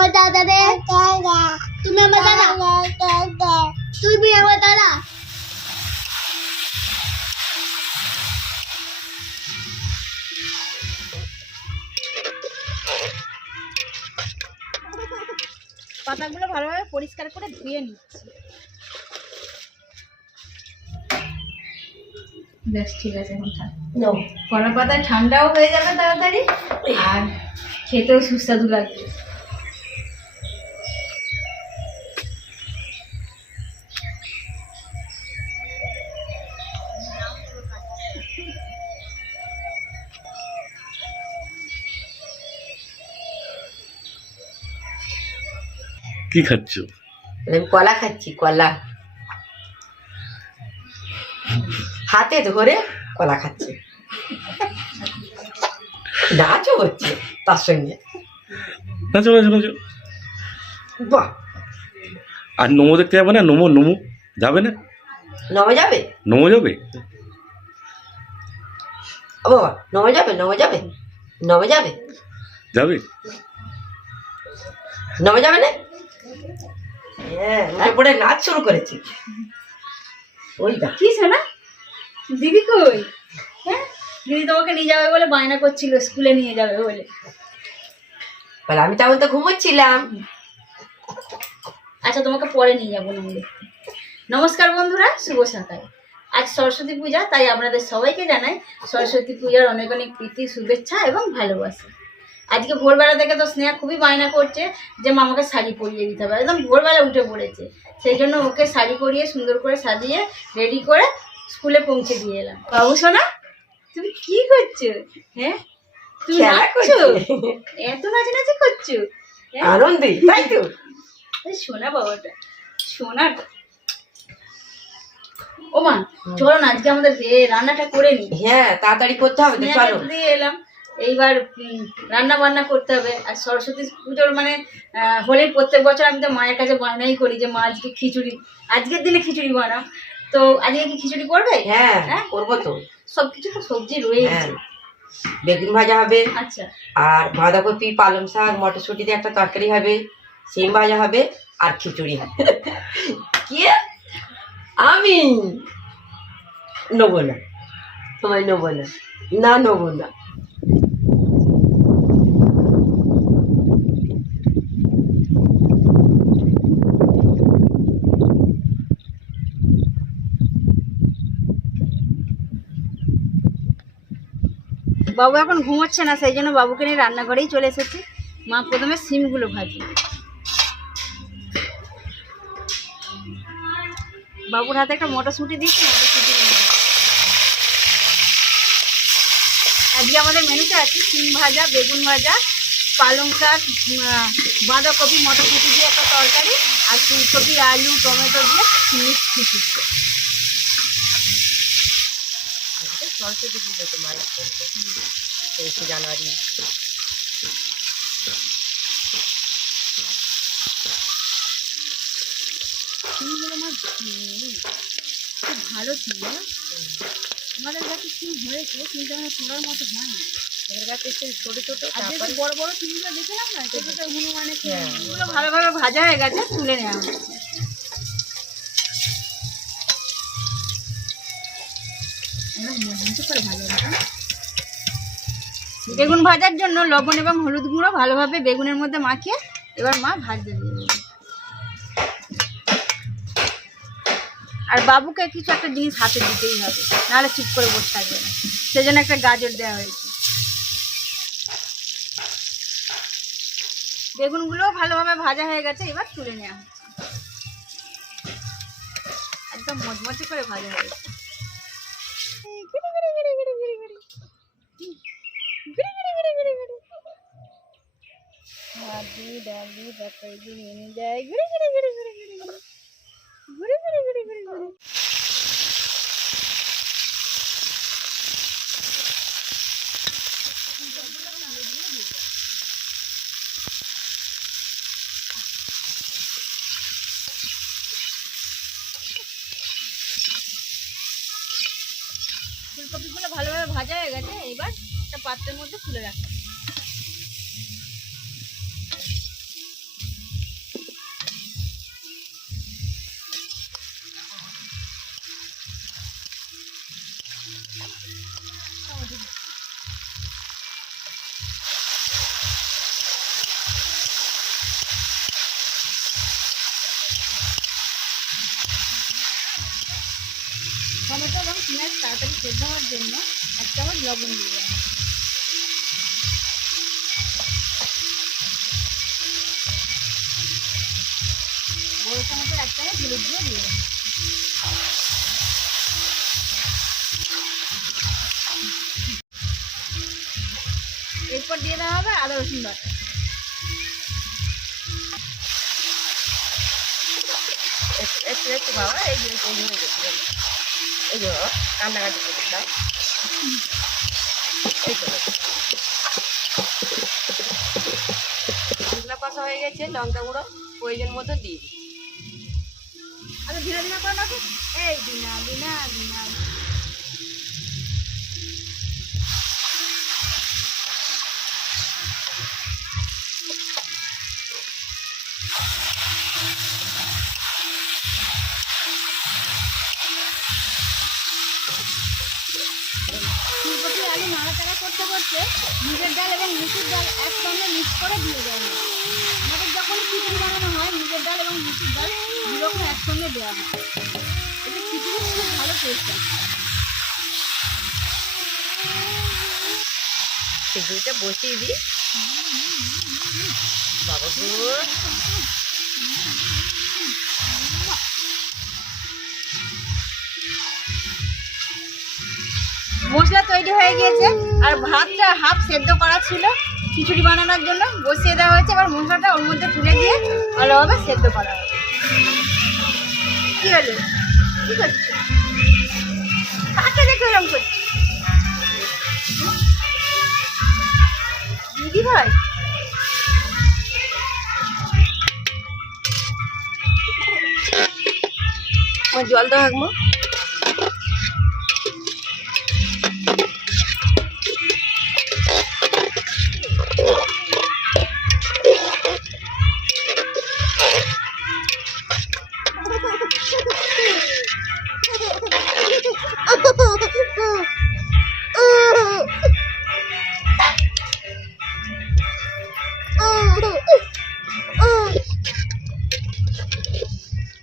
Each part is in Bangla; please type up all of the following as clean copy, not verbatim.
আমার দাদা রে, তুমি আমার দাদা, তুমি আমার দাদা। পাতাগুলো ভালোভাবে পরিষ্কার করে ধুয়ে নিচ্ছি। বেশ ঠিক আছে, এখন কলা পাতা ঠান্ডাও হয়ে যাবে তাড়াতাড়ি, আর খেতেও সুস্বাদু লাগবে। কি খাচ্ছ? আমি কলা খাচ্ছি, কলা হাতে ধরে কলা খাচ্ছে, নাচও হচ্ছে তার সঙ্গে। নাচো নাচো নাচো। বাহ, আর নমো দেখতে যাবে না? নমো নমো যাবে না? নমে যাবে, নমো যাবে? ও বাবা, নমে যাবে, নমে যাবে, নমে যাবে, যাবে? নমে যাবে না? হ্যাঁ, উঠে পড়ে নাচ শুরু করেছি। ওই দেখ, কি শোনা, দিদি কই? হ্যাঁ, দিদি তোমাকে নিয়ে যাবে বলে বায়না করছিল, স্কুলে নিয়ে যাবে বলে। বলে আমি তখন তো ঘুমোচ্ছিলাম। আচ্ছা, তোমাকে পরে নিয়ে যাবো না দেখতে। নমস্কার বন্ধুরা, শুভ সকাল। আজ সরস্বতী পূজা, তাই আপনাদের সবাইকে জানাই সরস্বতী পূজার অনেক অনেক প্রীতি, শুভেচ্ছা এবং ভালোবাসা। আজকে ভোরবেলা থেকে তো স্নেহা খুবই বায়না করছে যে মামাকে শাড়ি পরিয়ে দিতে হবে, একদম ভোরবেলা উঠে পড়েছে। সেই জন্য ওকে শাড়ি পরিয়ে সুন্দর করে সাজিয়ে রেডি করে স্কুলে পৌঁছে দিয়ে এলাম। বাবু সোনা, তুমি কি করছো? হ্যাঁ, তুমি খেলা নাচছো? করছি। এত নাচানাচি করছো? হ্যাঁ? আনন্দে, তাই তো। সোনা বাবাটা, সোনাটা। ও মা, চলো না আজকে আমাদের রান্নাটা করে নি। হ্যাঁ, তাড়াতাড়ি করতে হবে তো, চলো। দিয়ে এলাম, এইবার রান্না বান্না করতে হবে। আর সরস্বতী পুজোর মানে হলে প্রত্যেক বছর আমি তো মায়ের কাছে বায়নাই করি যে মা আজকে খিচুড়ি, আজকের দিনে খিচুড়ি বানাও। তো আজকে কি খিচুড়ি করবে? হ্যাঁ, হ্যাঁ, করবো তো। সবকিছু তো সবজি রয়েছে। হ্যাঁ, বেগুন ভাজা হবে, আচ্ছা, আর বাঁধাকপি, পালং শাক, মটরশুঁটি দিয়ে একটা তরকারি হবে, সিম ভাজা হবে, আর খিচুড়ি হবে। কি আমি নেবো না, তোমায় নেবো না, না নেবো না। বাবু এখন ঘুমোচ্ছে না, সেই জন্য বাবুকে নিয়ে রান্নাঘরেই চলে এসেছি। মা প্রথমে সিমগুলো ভাজি। বাবুর হাতে একটা মটরশুঁটি দিয়েছি, মটরশুঁটি নিয়ে যাবো। আজকে আমাদের মেনুতে আছে সিম ভাজা, বেগুন ভাজা, পালং শাক, বাঁধাকপি, মটরশুঁটি দিয়ে একটা তরকারি, আর ফুলকপি, আলু, টমেটো দিয়ে মিক্স খিচুড়ি। আজকে সরস্বতী পুজো তো মায়ের চলছে, 23 জানুয়ারি। সিমগুলো আমার খুব ভালো ছিল। আমাদের কাছে সিম হয়েছে, কিন্তু আমার তোলার মতো হয় না। এর কাছে সেই ছোট ছোট, আজকে তারপরে বড় বড় সিমগুলো দেখলাম না, সেগুলো হনুমানের হ্যাঁ, সিমগুলো ভালোভাবে ভাজা হয়ে গেছে, তুলে নেওয়া হচ্ছে। বেগুন ভাজার জন্য লবণ এবং হলুদ গুঁড়ো ভালোভাবে বেগুনের মধ্যে মাখিয়ে এবার মা ভাজতে দিয়ে দেবে। আর বাবুকে কিছু একটা জিনিস হাতে দিতেই হবে, নাহলে চুপ করে বসে থাকবে না। সেজন্য একটা গাজর দেওয়া হয়েছে। বেগুনগুলো ভালোভাবে ভাজা হয়ে গেছে, এবার তুলে নেওয়া হচ্ছে। একদম মচমচে করে ভাজা হয়েছে। ভাজি ডালি তরকারি দিয়ে নেমে যায়, ঘুরে ঘুরে ঘুরে ঘুরে ঘুরে ঘুরে ঘুরে ঘুরে ঘুরে ঘুরে ঘুরে। ফুলকপিগুলো ভালোভাবে ভাজা হয়ে গেছে, এবার একটা পাত্রের মধ্যে তুলে রাখা। পেঁয়াজ তাড়াতাড়ি সেদ্ধ হওয়ার জন্য 1 চামচ লবণ দিয়ে দেবো। বড় চামচের 1 চামচ হলুদ দিয়ে দিয়ে দেবো। এরপর দিয়ে দেওয়া হবে আদা রসুন বাটা। একটু একটু বাবা, এই যে কান্নাকাটি করে দাও। এই তো মশলা কষা হয়ে গেছে, লঙ্কা গুঁড়ো প্রয়োজন মতো দিয়ে দিই। আচ্ছা ধীরে ধীরে করে নাকি এই দিনা দিনা দিনা ফুলকপি আলু নাড়াচাড়া করতে করতে মুগের ডাল এবং মুসুর ডাল একসঙ্গে মিক্স করে দিয়ে দেওয়া হয়। আমাদের যখন খিচুড়ি বানানো হয় মুগের ডাল এবং মুসুর ডাল দুরকম একসঙ্গে দেওয়া হয়। এতে খিচুড়ি খুব ভালো টেস্ট আসে। খিচুড়িটা বসিয়ে দিই বাবা গো। মশলা তৈরি হয়ে গিয়েছে আর ভাতটা হাফ সেদ্ধ করা ছিল খিচুড়ি বানানোর জন্য, বসিয়ে দেওয়া হয়েছে। এবার মশলাটা ওর মধ্যে তুলে দিয়ে ভালোভাবে সেদ্ধ করা হবে। কি হলো, কি করছো? কাকে দেখে এরকম করছো? দিদি ভাই আমার জল দাও হাগমো।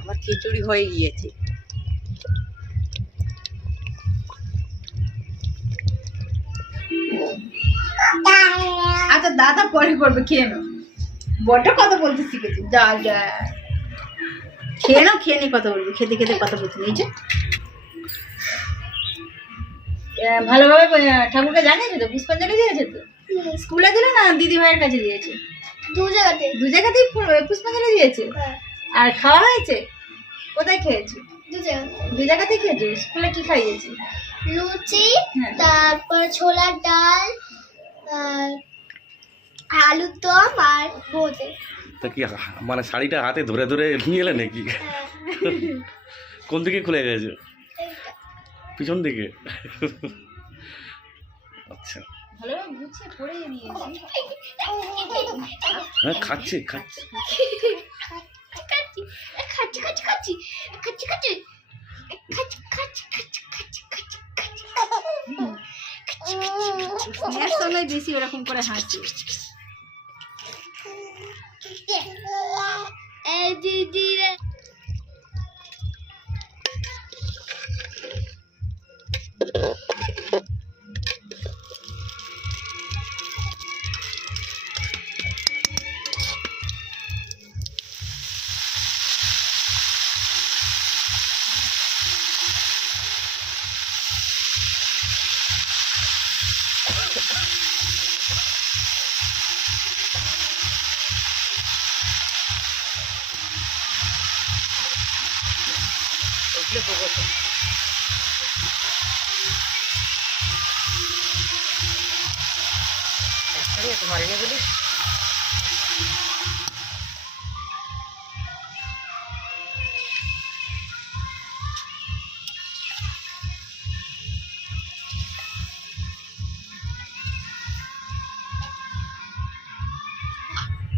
আমার খিচুড়ি হয়ে গিয়েছে। আচ্ছা দাদা পরে করবে, খেয়ে নাও। বড্ড কথা বলতে শিখেছি। যা যা খেয়ে নাও, খেয়ে নিয়ে কথা বলবি। খেতে খেতে কথা বলতে নিয়েছে। ভালোভাবে ঠাকুরকে জানিয়েছে তো, পুষ্পাঞ্জলি দিয়েছে তো? স্কুলে দিল না দিদি ভাইয়ের কাছে দিয়েছে? দু জায়গাতে। দু জায়গাতেই পুষ্পাঞ্জলি দিয়েছে। হ্যাঁ, আর খাওয়া হয়েছে? কোথায় খেয়েছো? দু জায়গাতে। দু জায়গাতেই খেয়েছো? স্কুলে কি খাইয়েছে? লুচি, হ্যাঁ। তারপর ছোলার ডাল, আর আলুর দম আর বোঁদে। তা কি মানে শাড়িটা হাতে ধরে ধরে নিয়ে এলে নাকি? কোন দিকে খুলে গেছে? পিছন দিকে? আচ্ছা, ভালোভাবে গুছিয়ে পড়িয়ে দিয়েছি। হ্যাঁ খাচ্ছে খাচ্ছে। খাচ্ছি খাচ্ছি খাচ্ছি খাচ্ছি খাচ্ছি খাচ্ছি খাচ্ছি খাচ্ছি খাচ্ছি খাচ্ছি স্নেহের সঙ্গে বেশি ওরকম করে হাসি। দিদি রে তোমার এনে বলি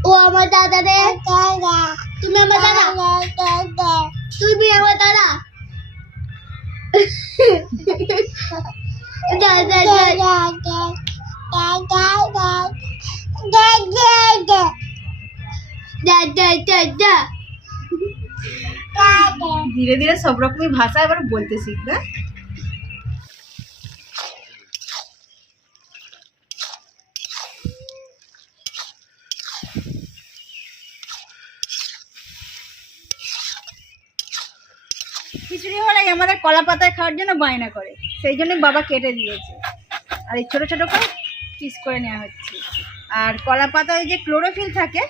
ও আমার দাদা রে। তুমি আমার দাদা, তুমি আমার দাদা। দাদা ধীরে ধীরে সব রকমই ভাষা এবার বলতে শিখবে। খিচুড়ি হলে আমাদের কলা পাতায় খাওয়ার জন্য বায়না করে, সেই জন্যই বাবা কেটে দিয়েছে। আর এই ছোটো ছোটো করে পিস করে নেওয়া হচ্ছে। আর কলা পাতায় যে ক্লোরোফিল থাকে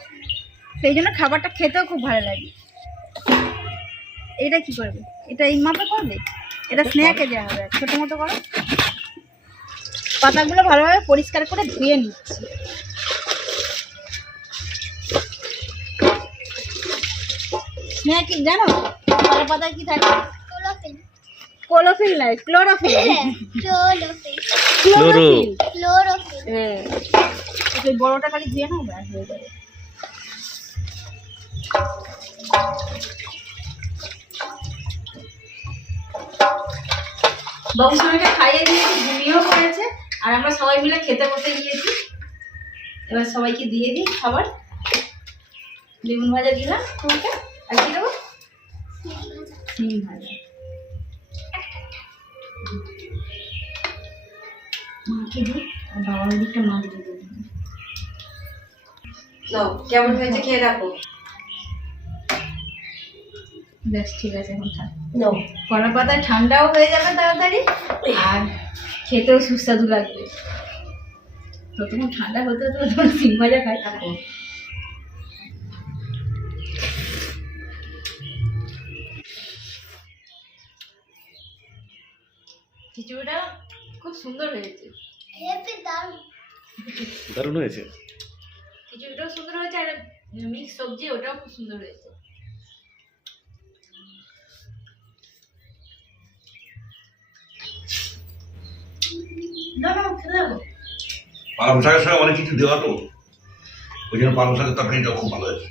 সেই জন্য খাবারটা খেতেও খুব ভালো লাগে। এটা কি করবে? এটা এই মাপে করবে? এটা স্ন্যাকে দেওয়া হবে। ছোটো মতো করো। পাতাগুলো ভালোভাবে পরিষ্কার করে ধুয়ে নিচ্ছি। স্ন্যাক কি জানো? কলা পাতায় কি থাকে? ক্লোরোফিল। ক্লোরোফিল নয়, ক্লোরোফিল। ক্লোরোফিল। ক্লোরোফিল। ক্লোরোফিল। হ্যাঁ, এই বড়টা খালি ধুয়ে নাও, ব্যাস হয়ে যাবে। বাবু সোনাকে খাইয়ে দিয়েছি, ঘুমিয়েও পড়েছে। আর আমরা সবাই মিলে খেতে বসে গিয়েছি। এবার সবাইকে দিয়ে দিই খাবার। বেগুন ভাজা দিলাম তোমাকে, আর কি দেবো? সিম ভাজা। মাকে দিই, আর বাবার দিকটা মা দিয়ে দেবো। নাও, কেমন হয়েছে খেয়ে দেখো। বেশ, ঠিক আছে, এখন থাক। নাও। কলা পাতা ঠান্ডাও হয়ে যাবে তাড়াতাড়ি, আর খেতেও সুস্বাদু লাগবে। প্রথমে ঠান্ডা হতে হতে তখন সিম ভাজা খাই। দেখো। খিচুড়িটা খুব সুন্দর হয়েছে। হেপি দারুণ। দারুণ হয়েছে। খিচুড়িটাও সুন্দর হয়েছে, আর মিক্স সবজি ওটাও খুব সুন্দর হয়েছে। না না, খেতে দেবো। পালং শাকের সঙ্গে অনেক কিছু দেওয়া তো, ওই জন্য পালং শাকের তরকারিটা খুব ভালো হয়েছে।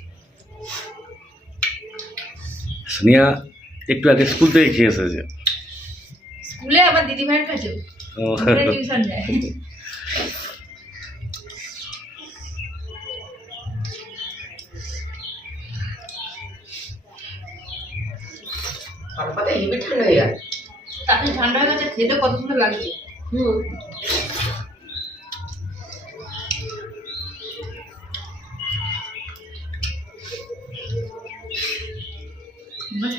স্নেহা একটু আগে স্কুল থেকে খেয়ে এসেছে। স্কুলে আবার দিদি ভাইয়ের কাছে ও, টিউশন যায়। কলা পাতা হেভি ঠান্ডা হয়ে গেছে। তাকে ঠান্ডা হয়ে গেছে, খেতে কত সুন্দর লাগছে।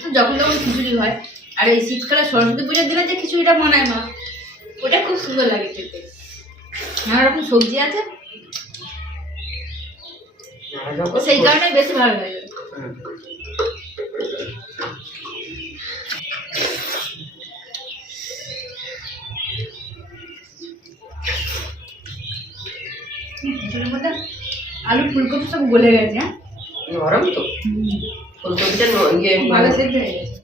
তো যখন তখন খিচুড়ি হয়, আর এই শীতকালে সরস্বতী পুজোর দিনে যে খিচুড়িটা বানায় মা, ওটা খুব সুন্দর লাগে খেতে। নানা রকম সবজি আছে, সেই কারণে বেশি ভালো লাগে। খিচুড়ির মধ্যে আলু ফুলকপি সব গলে গেছে। হ্যাঁ, নরম তো ফুলকপিটা ভালো সেদ্ধ হয়ে গেছে।